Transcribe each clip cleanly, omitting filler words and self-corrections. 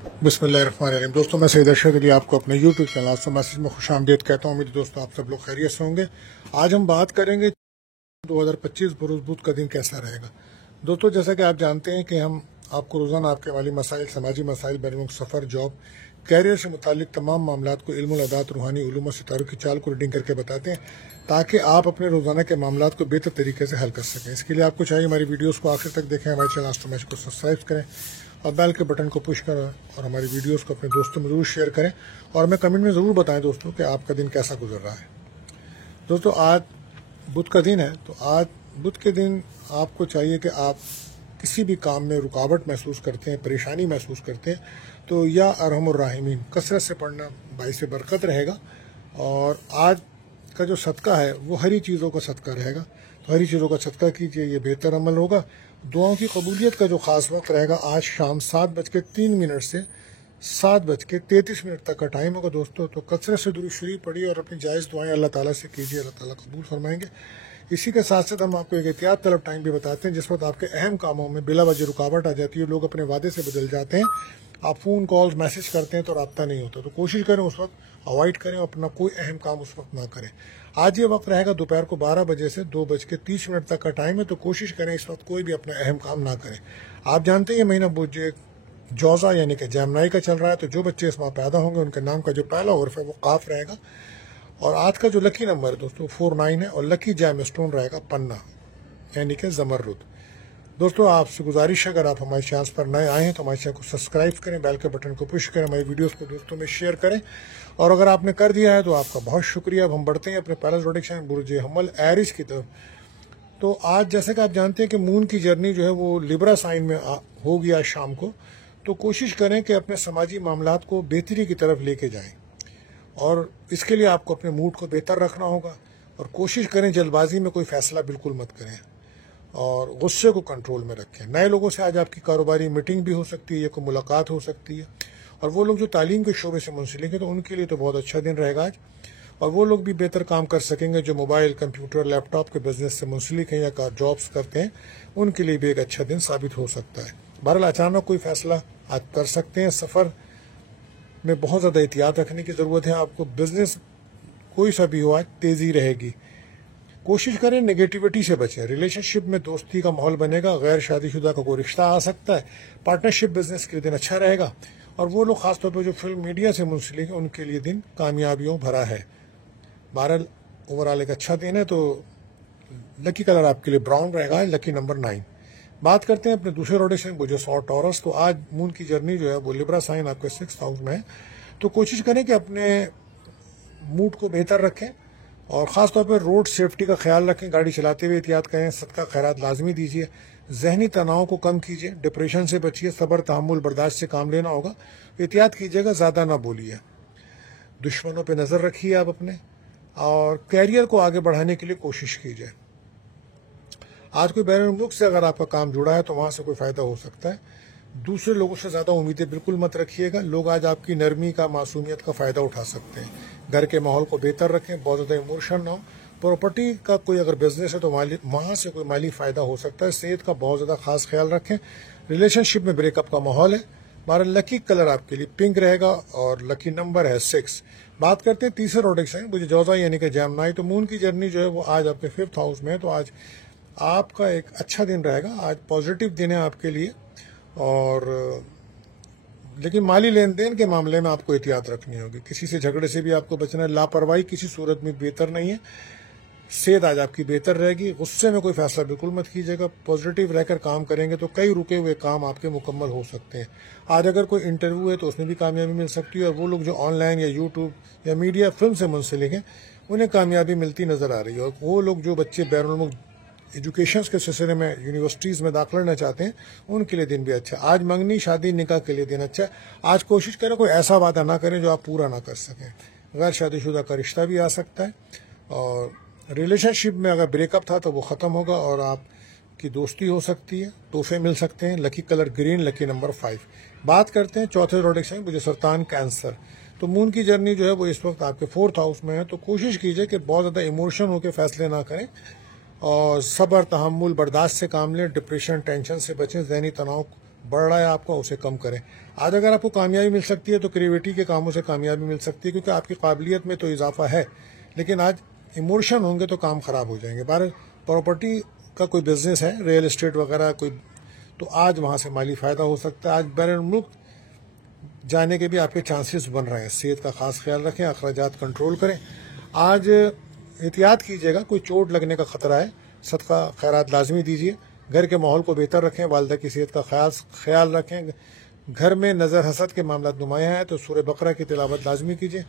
बिस्मिल्लाहिर्रहमानिर्रहीम। दोस्तों, मैं सईद अरशद अली आपको अपने यूट्यूब चैनल आस्था मैसेज में खुशामदीद कहता हूँ। मेरे दोस्तों, आप सब लोग खैरियत से होंगे। आज हम बात करेंगे 2025 बरोज़ बुध का दिन कैसा रहेगा। दोस्तों, जैसा कि आप जानते हैं कि हम आपको रोज़ाना आपके माली मसाइल, समाजी मसाइल, बैरून सफ़र, जॉब, कैरियर से मुतालिक तमाम मामलात को इल्म अदात, रूहानी उलूम और सितारों की चाल को रीडिंग करके बताते हैं ताकि आप अपने रोज़ाना के मामलात को बेहतर तरीके से हल कर सकें। इसके लिए आपको चाहिए हमारी वीडियोस को आखिर तक देखें, हमारे चैनल आस्था मैसेज को सब्सक्राइब करें और बेल के बटन को पुश करें और हमारी वीडियोस को अपने दोस्तों में ज़रूर शेयर करें और हमें कमेंट में ज़रूर बताएं दोस्तों कि आपका दिन कैसा गुजर रहा है। दोस्तों, आज बुध का दिन है, तो आज बुध के दिन आपको चाहिए कि आप किसी भी काम में रुकावट महसूस करते हैं, परेशानी महसूस करते हैं, तो या अरहमुर राहिमीन कसरत से पढ़ना बाइस बरकत रहेगा। और आज का जो सदका है वो हरी चीज़ों का सदका रहेगा, तो हरी चीज़ों का सदका कीजिए, ये बेहतर अमल होगा। दुआओं की कबूलियत का जो ख़ास वक्त रहेगा आज शाम 7:03 से 7:33 तक का टाइम होगा दोस्तों। तो कसरत से दुरूद शरीफ पढ़िए और अपनी जायज़ दुआएं अल्लाह ताला से कीजिए, अल्लाह ताला कबूल फरमाएंगे। इसी के साथ साथ हम आपको एक एहतियात तलब टाइम भी बताते हैं जिस वक्त आपके अहम कामों में बिला वजह रुकावट आ जाती है, लोग अपने वादे से बदल जाते हैं, आप फ़ोन कॉल्स मैसेज करते हैं तो रब्ता नहीं होता, तो कोशिश करें उस वक्त अवॉइड करें और अपना कोई अहम काम उस वक्त ना करें। आज ये वक्त रहेगा दोपहर को 12 बजे से 2:30 तक का टाइम है, तो कोशिश करें इस वक्त कोई भी अपना अहम काम ना करें। आप जानते हैं ये महीना बुझे जौज़ा यानी कि जैमनाई का चल रहा है, तो जो बच्चे इस माह पैदा होंगे उनके नाम का जो पहला हर्फ है वो काफ रहेगा। और आज का जो लकी नंबर है दोस्तों 49 है और लकी जैम स्टोन रहेगा पन्ना यानी कि ज़मरुद। दोस्तों, आपसे गुजारिश है अगर आप हमारे चैनल पर नए आए हैं तो हमारे चैनल को सब्सक्राइब करें, बेल के बटन को पुश करें, हमारी वीडियोस को दोस्तों में शेयर करें और अगर आपने कर दिया है तो आपका बहुत शुक्रिया। अब हम बढ़ते हैं अपने पहला प्रोडिक्शन बुर्ज हमल एरिस की तरफ। तो आज जैसे कि आप जानते हैं कि मून की जर्नी जो है वो लिब्रा साइन में होगी आज शाम को, तो कोशिश करें कि अपने समाजी मामलात को बेहतरी की तरफ लेके जाएं और इसके लिए आपको अपने मूड को बेहतर रखना होगा और कोशिश करें जल्दबाजी में कोई फैसला बिल्कुल मत करें और गुस्से को कंट्रोल में रखें। नए लोगों से आज आपकी कारोबारी मीटिंग भी हो सकती है, या कोई मुलाकात हो सकती है और वो लोग जो तालीम के शोबे से मुंसलिक हैं तो उनके लिए तो बहुत अच्छा दिन रहेगा आज, और वो लोग भी बेहतर काम कर सकेंगे जो मोबाइल, कंप्यूटर, लैपटॉप के बिजनेस से मुंसलिक हैं या जॉब्स करते हैं, उनके लिए भी एक अच्छा दिन साबित हो सकता है। बहरहाल अचानक कोई फैसला आज कर सकते हैं, सफ़र में बहुत ज़्यादा एहतियात रखने की ज़रूरत है आपको। बिजनेस कोई सा भी हो आज तेज़ी रहेगी। कोशिश करें नेगेटिविटी से बचें। रिलेशनशिप में दोस्ती का माहौल बनेगा, गैर शादीशुदा का कोई रिश्ता आ सकता है। पार्टनरशिप बिजनेस के लिए दिन अच्छा रहेगा और वो लोग खासतौर पर जो फिल्म मीडिया से मुंसलिक हैं उनके लिए दिन कामयाबियों भरा है। बहरहाल ओवरऑल एक अच्छा दिन है। तो लकी कलर आपके लिए ब्राउन रहेगा, लकी नंबर 9। बात करते हैं अपने दूसरे रोटेशन वो जो टॉरस। तो आज मून की जर्नी जो है वो लिब्रा साइन आपके 6th हाउस में है, तो कोशिश करें कि अपने मूड को बेहतर रखें और ख़ास तौर पर रोड सेफ्टी का ख्याल रखें, गाड़ी चलाते हुए एहतियात करें, सदका खैरात लाजमी दीजिए, जहनी तनाव को कम कीजिए, डिप्रेशन से बचिए, सब्र तहम्मुल बर्दाश्त से काम लेना होगा, एहतियात कीजिएगा, ज़्यादा ना बोलिए, दुश्मनों पर नज़र रखिए आप अपने, और कैरियर को आगे बढ़ाने के लिए कोशिश कीजिए। आज कोई बैरून मुल्क से अगर आपका काम जुड़ा है तो वहाँ से कोई फ़ायदा हो सकता है। दूसरे लोगों से ज़्यादा उम्मीदें बिल्कुल मत रखिएगा, लोग आज आपकी नरमी का, मासूमियत का फ़ायदा उठा सकते हैं। घर के माहौल को बेहतर रखें, बहुत ज़्यादा इमोशन ना हो। प्रॉपर्टी का कोई अगर बिजनेस है तो वहाँ से कोई माली फ़ायदा हो सकता है। सेहत का बहुत ज़्यादा खास ख्याल रखें। रिलेशनशिप में ब्रेकअप का माहौल है। हमारा लकी कलर आपके लिए पिंक रहेगा और लकी नंबर है 6। बात करते हैं तीसरे प्रोडिक्शन मुझे जौज़ा यानी कि जैमनाई। तो मून की जर्नी जो है वो आज आपके 5th हाउस में है, तो आज आपका एक अच्छा दिन रहेगा। आज पॉजिटिव दिन है आपके लिए, और लेकिन माली लेन देन के मामले में आपको एहतियात रखनी होगी। किसी से झगड़े से भी आपको बचना है। लापरवाही किसी सूरत में बेहतर नहीं है। सेहत आज आपकी बेहतर रहेगी। गुस्से में कोई फैसला बिल्कुल मत कीजिएगा। पॉजिटिव रहकर काम करेंगे तो कई रुके हुए काम आपके मुकम्मल हो सकते हैं। आज अगर कोई इंटरव्यू है तो उसमें भी कामयाबी मिल सकती है, और वो लोग जो ऑनलाइन या यूट्यूब या मीडिया फिल्म से मुंसलिक हैं उन्हें कामयाबी मिलती नज़र आ रही है। और वो लोग जो बच्चे बैरून मुल्क एजुकेशन के सिलसिले में यूनिवर्सिटीज़ में दाखिला लेना चाहते हैं उनके लिए दिन भी अच्छा है। आज मंगनी, शादी, निकाह के लिए दिन अच्छा है। आज कोशिश करें कोई ऐसा वादा ना करें जो आप पूरा ना कर सकें। गैर शादीशुदा का रिश्ता भी आ सकता है, और रिलेशनशिप में अगर ब्रेकअप था तो वो ख़त्म होगा और आपकी दोस्ती हो सकती है, तोहफे मिल सकते हैं। Lucky colour green, lucky number 5। बात करते हैं चौथे प्रोडिक्शन मुझे सरतान कैंसर। तो मून की जर्नी जो है वो इस वक्त आपके 4th हाउस में है, तो कोशिश कीजिए कि बहुत ज़्यादा इमोशन होकर फैसले ना करें और सब्र तहम्मुल बर्दाश्त से काम लें। डिप्रेशन, टेंशन से बचें, ज़हनी तनाव बढ़ रहा है आपका, उसे कम करें। आज अगर आपको कामयाबी मिल सकती है तो क्रिएटिविटी के कामों से कामयाबी मिल सकती है, क्योंकि आपकी काबिलियत में तो इजाफा है, लेकिन आज इमोशन होंगे तो काम खराब हो जाएंगे। बाहर प्रॉपर्टी का कोई बिजनेस है, रियल एस्टेट वगैरह कोई, तो आज वहाँ से माली फ़ायदा हो सकता है। आज बैरून मुल्क जाने के भी आपके चांसेस बन रहे हैं। सेहत का खास ख्याल रखें, अखराजात कंट्रोल करें। आज एहतियात कीजिएगा, कोई चोट लगने का खतरा है, सदका खैरात लाजमी दीजिए। घर के माहौल को बेहतर रखें, वालदा की सेहत का ख्याल रखें। घर में नज़र हसद के मामला नुमाया है तो सूरह बकरा की तिलावत लाजमी कीजिए।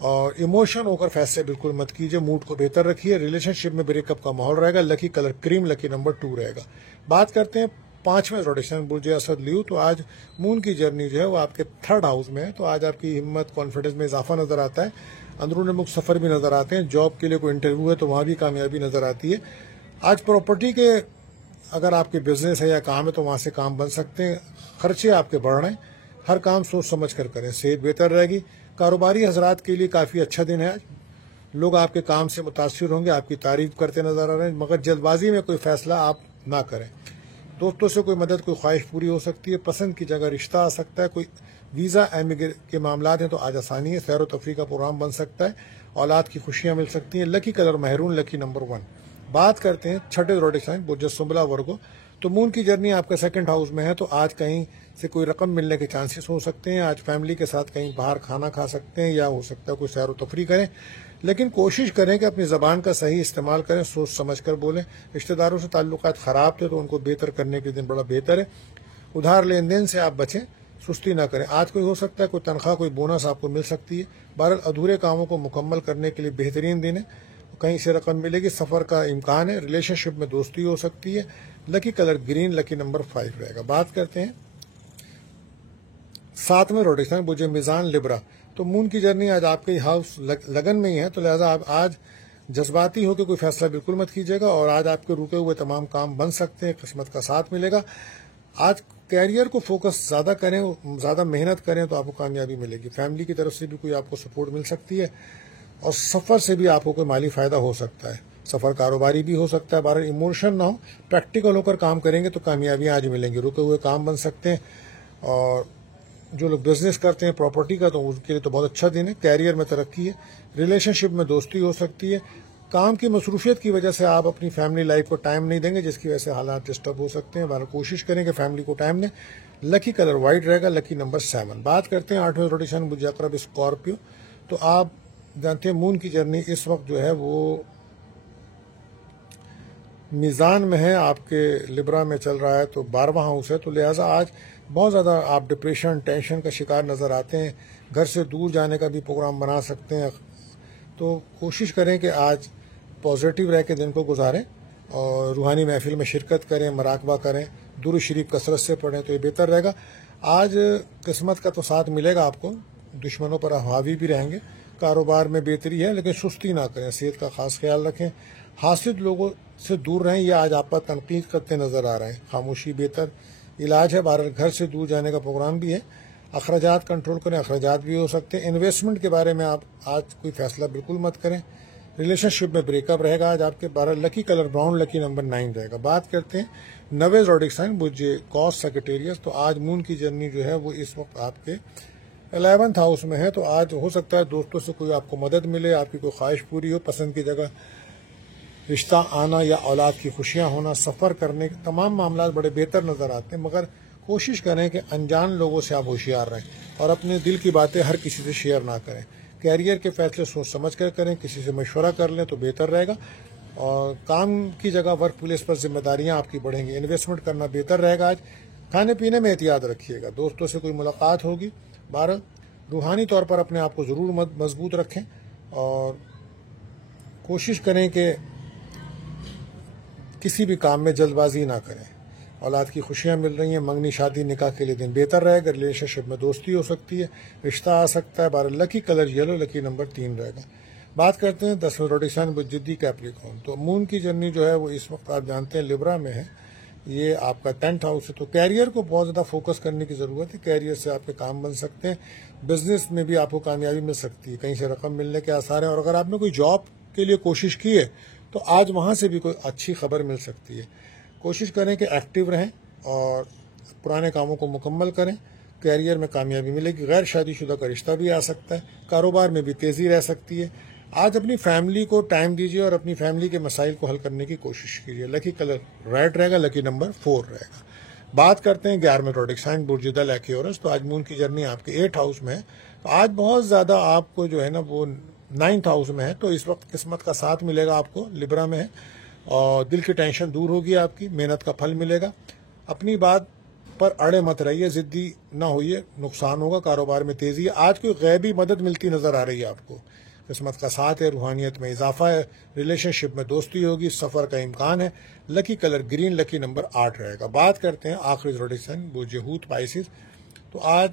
और इमोशन होकर फैसले बिल्कुल मत कीजिए, मूड को बेहतर रखिए। रिलेशनशिप में ब्रेकअप का माहौल रहेगा। Lucky colour cream, lucky number 2 रहेगा। बात करते हैं 5वें रोटेशन बुर्ज असद लियो। तो आज मून की जर्नी जो है वो आपके 3rd हाउस में है, तो आज आपकी हिम्मत कॉन्फिडेंस में इजाफा नजर आता है। अंदरूनी मुल्क सफ़र भी नजर आते हैं। जॉब के लिए कोई इंटरव्यू है तो वहाँ भी कामयाबी नजर आती है। आज प्रॉपर्टी के अगर आपके बिजनेस है या काम है तो वहाँ से काम बन सकते हैं। खर्चे आपके बढ़ रहे हैं, हर काम सोच समझ कर करें, सेहत बेहतर रहेगी। कारोबारी हजरात के लिए काफ़ी अच्छा दिन है आज। लोग आपके काम से मुतासिर होंगे, आपकी तारीफ करते नजर आ रहे हैं, मगर जल्दबाजी में कोई फैसला आप ना करें। दोस्तों से कोई मदद, कोई ख्वाहिश पूरी हो सकती है। पसंद की जगह रिश्ता आ सकता है। कोई वीज़ा एमिग्रेट के मामला हैं तो आज आसानी है। सैर व तफरी का प्रोग्राम बन सकता है। औलाद की खुशियाँ मिल सकती हैं। Lucky colour maroon, lucky number 1। बात करते हैं 6ठे रोटेशन बुर्ज सुंबला वर्गो। तो मून की जर्नी आपका 2nd हाउस में है, तो आज कहीं से कोई रकम मिलने के चांसेस हो सकते हैं। आज फैमिली के साथ कहीं बाहर खाना खा सकते हैं, या हो सकता है कोई सैर व तफरी करें, लेकिन कोशिश करें कि अपनी ज़बान का सही इस्तेमाल करें, सोच समझ कर बोलें। रिश्तेदारों से ताल्लुकात ख़राब थे तो उनको बेहतर करने के दिन बड़ा बेहतर है। उधार लेन देन से आप बचें, सुस्ती ना करें। आज कोई हो सकता है कोई तनख्वाह, कोई बोनस आपको मिल सकती है। बहरहाल अधूरे कामों को मुकम्मल करने के लिए बेहतरीन दिन है, कहीं से रकम मिलेगी। सफ़र का इम्कान है। रिलेशनशिप में दोस्ती हो सकती है। Lucky colour green, lucky number 5 रहेगा। बात करते हैं 7वें रोटेशन बुर्ज मीज़ान लिब्रा। तो मून की जर्नी आज आपके हाउस लगन में ही है, तो लिहाजा आप आज जज्बाती होकर कोई फैसला बिल्कुल मत कीजिएगा। और आज आपके रुके हुए तमाम काम बन सकते हैं, किस्मत का साथ मिलेगा। आज कैरियर को फोकस ज़्यादा करें, ज़्यादा मेहनत करें तो आपको कामयाबी मिलेगी। फैमिली की तरफ से भी कोई आपको सपोर्ट मिल सकती है, और सफ़र से भी आपको कोई माली फ़ायदा हो सकता है। सफ़र कारोबारी भी हो सकता है। बाहर इमोशन ना हो, प्रैक्टिकल होकर काम करेंगे तो कामयाबियाँ आज मिलेंगी। रुके हुए काम बन सकते हैं। और जो लोग बिजनेस करते हैं प्रॉपर्टी का, तो उनके लिए तो बहुत अच्छा दिन है। कैरियर में तरक्की है। रिलेशनशिप में दोस्ती हो सकती है। काम की मसरूफियत की वजह से आप अपनी फैमिली लाइफ को टाइम नहीं देंगे, जिसकी वजह से हालात डिस्टर्ब हो सकते हैं। बाहर कोशिश करें कि फैमिली को टाइम दें। लकी कलर वाइट रहेगा, लकी नंबर 7। बात करते हैं 8वें रोटेशन बुर्ज अक़रब स्कॉर्पियो। तो आप जानते हैं मून की जर्नी इस वक्त जो है वो मीज़ान में है, आपके लिब्रा में चल रहा है, तो 12वां हाउस है। तो लिहाजा आज बहुत ज़्यादा आप डिप्रेशन, टेंशन का शिकार नज़र आते हैं। घर से दूर जाने का भी प्रोग्राम बना सकते हैं। तो कोशिश करें कि आज पॉजिटिव रह के दिन को गुजारें और रूहानी महफिल में शिरकत करें, मराकबा करें, दुरूद शरीफ कसरत से पढ़ें, तो ये बेहतर रहेगा। आज किस्मत का तो साथ मिलेगा आपको, दुश्मनों पर हावी भी रहेंगे। कारोबार में बेहतरी है, लेकिन सुस्ती ना करें। सेहत का खास ख्याल रखें। हासिद लोगों से दूर रहें, ये आज आप पर तनकीद करते नज़र आ रहे हैं। खामोशी बेहतर इलाज है। बाहर घर से दूर जाने का प्रोग्राम भी है। अखराजात कंट्रोल करें, अखराजात भी हो सकते हैं। इन्वेस्टमेंट के बारे में आप आज कोई फैसला बिल्कुल मत करें। रिलेशनशिप में ब्रेकअप रहेगा आज आपके। 12 lucky colour brown, lucky number 9 रहेगा। बात करते हैं 9वें ज़ोडिएक साइन बुर्ज कॉस सैजिटेरियस। तो आज मून की जर्नी जो है वो इस वक्त आपके 11th हाउस में है। तो आज हो सकता है दोस्तों से कोई आपको मदद मिले, आपकी कोई ख्वाहिश पूरी हो, पसंद की जगह रिश्ता आना या औलाद की खुशियां होना। सफ़र करने के तमाम मामला बड़े बेहतर नज़र आते हैं, मगर कोशिश करें कि अनजान लोगों से आप होशियार रहें और अपने दिल की बातें हर किसी से शेयर ना करें। कैरियर के फैसले सोच समझ कर करें, किसी से मशवरा कर लें तो बेहतर रहेगा। और काम की जगह वर्क प्लेस पर जिम्मेदारियां आपकी बढ़ेंगी। इन्वेस्टमेंट करना बेहतर रहेगा। आज खाने पीने में एहतियात रखिएगा। दोस्तों से कोई मुलाकात होगी। 12 रूहानी तौर पर अपने आप को ज़रूर मजबूत रखें और कोशिश करें कि किसी भी काम में जल्दबाजी ना करें। औलाद की खुशियां मिल रही हैं। मंगनी, शादी, निकाह के लिए दिन बेहतर रहेगा। रिलेशनशिप में दोस्ती हो सकती है, रिश्ता आ सकता है। 12 lucky colour yellow, lucky number 3 रहेगा। बात करते हैं 10वें रोटेशन जिद्दी कैप्रिकॉर्न। तो मून की जर्नी जो है वो इस वक्त आप जानते हैं लिब्रा में है। ये आपका 10th हाउस है। तो कैरियर को बहुत ज़्यादा फोकस करने की ज़रूरत है। कैरियर से आपके काम बन सकते हैं। बिजनेस में भी आपको कामयाबी मिल सकती है, कहीं से रकम मिलने के आसार हैं। और अगर आपने कोई जॉब के लिए कोशिश की है तो आज वहाँ से भी कोई अच्छी खबर मिल सकती है। कोशिश करें कि एक्टिव रहें और पुराने कामों को मुकम्मल करें, कैरियर में कामयाबी मिलेगी। गैर शादीशुदा का रिश्ता भी आ सकता है, कारोबार में भी तेज़ी रह सकती है। आज अपनी फैमिली को टाइम दीजिए और अपनी फैमिली के मसाइल को हल करने की कोशिश कीजिए। लकी कलर रेड रहेगा, लकी नंबर 4 रहेगा। बात करते हैं 11वें प्रोडिक्ट साइन बुर्जिदल एक्योरस। तो आज मून की जर्नी आपके 8 हाउस में है, तो आज बहुत ज़्यादा आपको जो है ना वो 9th हाउस में है, तो इस वक्त किस्मत का साथ मिलेगा आपको, लिब्रा में है, और दिल की टेंशन दूर होगी, आपकी मेहनत का फल मिलेगा। अपनी बात पर अड़े मत रहिए, जिद्दी ना होइए, नुकसान होगा। कारोबार में तेजी है, आज कोई गैबी मदद मिलती नजर आ रही है आपको। किस्मत का साथ है, रूहानियत में इजाफा है, रिलेशनशिप में दोस्ती होगी, सफर का इम्कान है। Lucky colour green, lucky number 8 रहेगा। बात करते हैं आखिरी प्रोडिक्शन बुर्ज पाइसिस। तो आज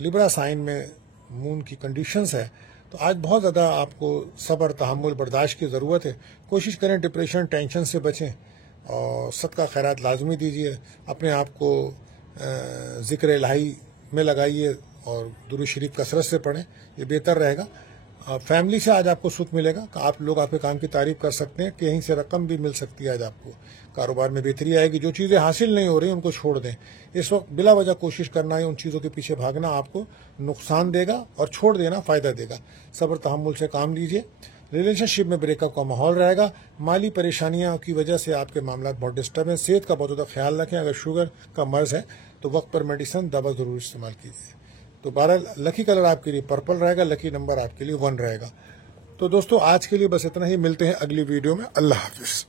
लिब्रा साइन में मून की कंडीशंस है, तो आज बहुत ज़्यादा आपको सब्र, तहम्मुल, बर्दाश्त की ज़रूरत है। कोशिश करें डिप्रेशन, टेंशन से बचें और सदका खैरात लाजमी दीजिए। अपने आप को ज़िक्र इलाही में लगाइए और दुरूद शरीफ कसरत से पढ़ें, ये बेहतर रहेगा। फैमिली से आज आपको सुख मिलेगा, आप लोग आपके काम की तारीफ कर सकते हैं, कहीं से रकम भी मिल सकती है आज आपको। कारोबार में बेहतरी आएगी। जो चीज़ें हासिल नहीं हो रही उनको छोड़ दें। इस वक्त बिला वजह कोशिश करना है, उन चीज़ों के पीछे भागना आपको नुकसान देगा और छोड़ देना फ़ायदा देगा। सब्र तहम्मुल से काम लीजिए। रिलेशनशिप में ब्रेकअप का माहौल रहेगा। माली परेशानियों की वजह से आपके मामला बहुत डिस्टर्ब हैं। सेहत का बहुत ज़्यादा ख्याल रखें। अगर शुगर का मर्ज है तो वक्त पर मेडिसिन, दवा ज़रूर इस्तेमाल कीजिए। तो 12 लकी कलर आपके लिए पर्पल रहेगा, लकी नंबर आपके लिए 1 रहेगा। तो दोस्तों आज के लिए बस इतना ही, मिलते हैं अगली वीडियो में। अल्लाह हाफिज़।